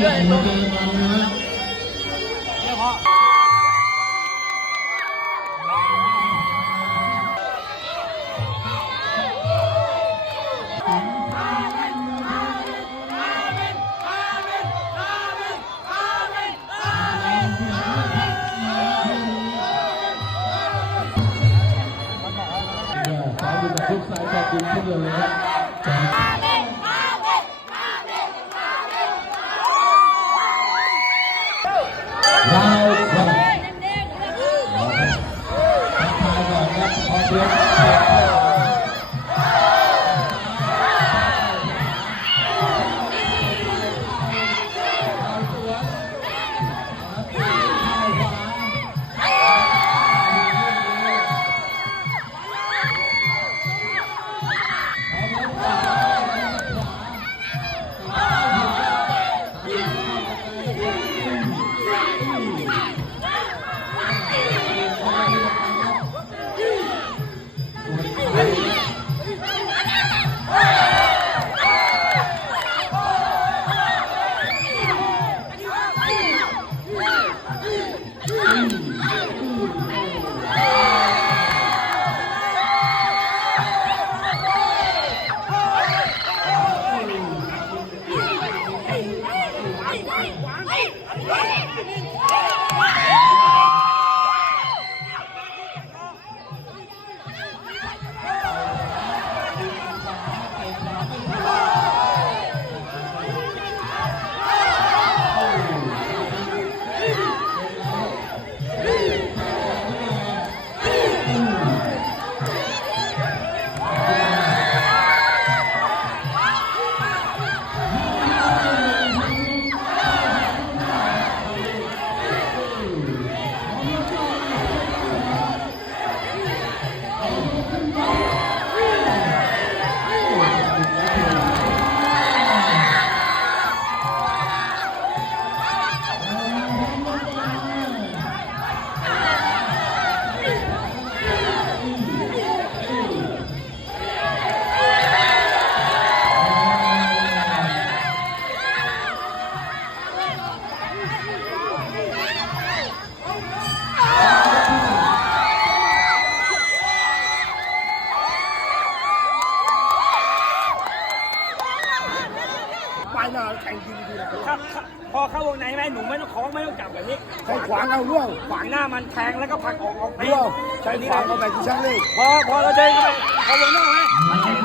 เรื่อยๆตรงนี้พอสายบุญทุกสายจากดินทุกเดือนเลยครับ Yeah. ไปหน่าแข่งจริงดีนะครับพอเข้าวงในไหมหนูไม่ต้องคล้องไม่ต้องจับแบบนี้ใช้ขวางเอาร่วงขวางหน้ามันแทงแล้วก็ผลักออกออกไปร่วงใช้ขวางเอาไปที่ช่างเลยพอพอเราเดินเข้าไปพอวงนอกไหมมันแทง